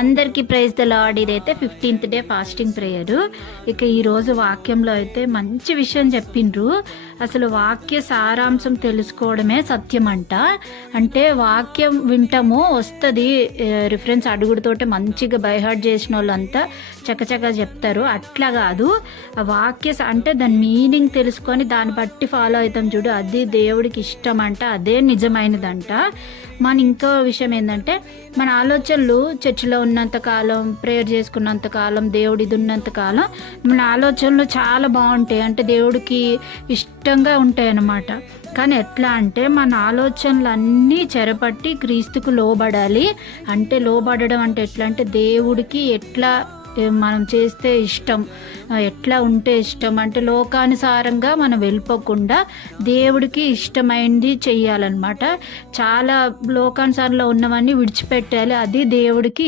అందరికీ praise the lord. ఇదైతే 15th day fasting prayer. ఇక ఈరోజు వాక్యంలో అయితే మంచి విషయం చెప్పిండ్రు. అసలు వాక్య సారాంశం తెలుసుకోవడమే సత్యం అంట. అంటే వాక్యం వింటాము వస్తుంది, రిఫరెన్స్ అడుగుడుతోటే మంచిగా బైహార్ట్ చేసిన వాళ్ళంతా చకచకా చెప్తారు. అట్లా కాదు, ఆ వాక్య అంటే దాని మీనింగ్ తెలుసుకొని దాన్ని బట్టి ఫాలో అవుతాం చూడు, అది దేవుడికి ఇష్టం అంట, అదే నిజమైనదంట. మన ఇంకో విషయం ఏంటంటే, మన ఆలోచనలు చర్చిలో ఉన్నంత కాలం, ప్రేయర్ చేసుకున్నంత కాలం, దేవుడు ఇది ఉన్నంత కాలం మన ఆలోచనలు చాలా బాగుంటాయి, అంటే దేవుడికి ఇష్టంగా ఉంటాయి అన్నమాట. కానీ ఎట్లా అంటే మన ఆలోచనలు అన్నీ చెరపట్టి క్రీస్తుకు లోబడాలి. అంటే లోబడడం అంటే ఎట్లా అంటే దేవుడికి ఎట్లా మనం చేస్తే ఇష్టం, ఎట్లా ఉంటే ఇష్టం అంటే లోకానుసారంగా మనం వెళ్ళిపోకుండా దేవుడికి ఇష్టమైంది చెయ్యాలన్నమాట. చాలా లోకానుసారంలో ఉన్నవన్నీ విడిచిపెట్టాలి, అది దేవుడికి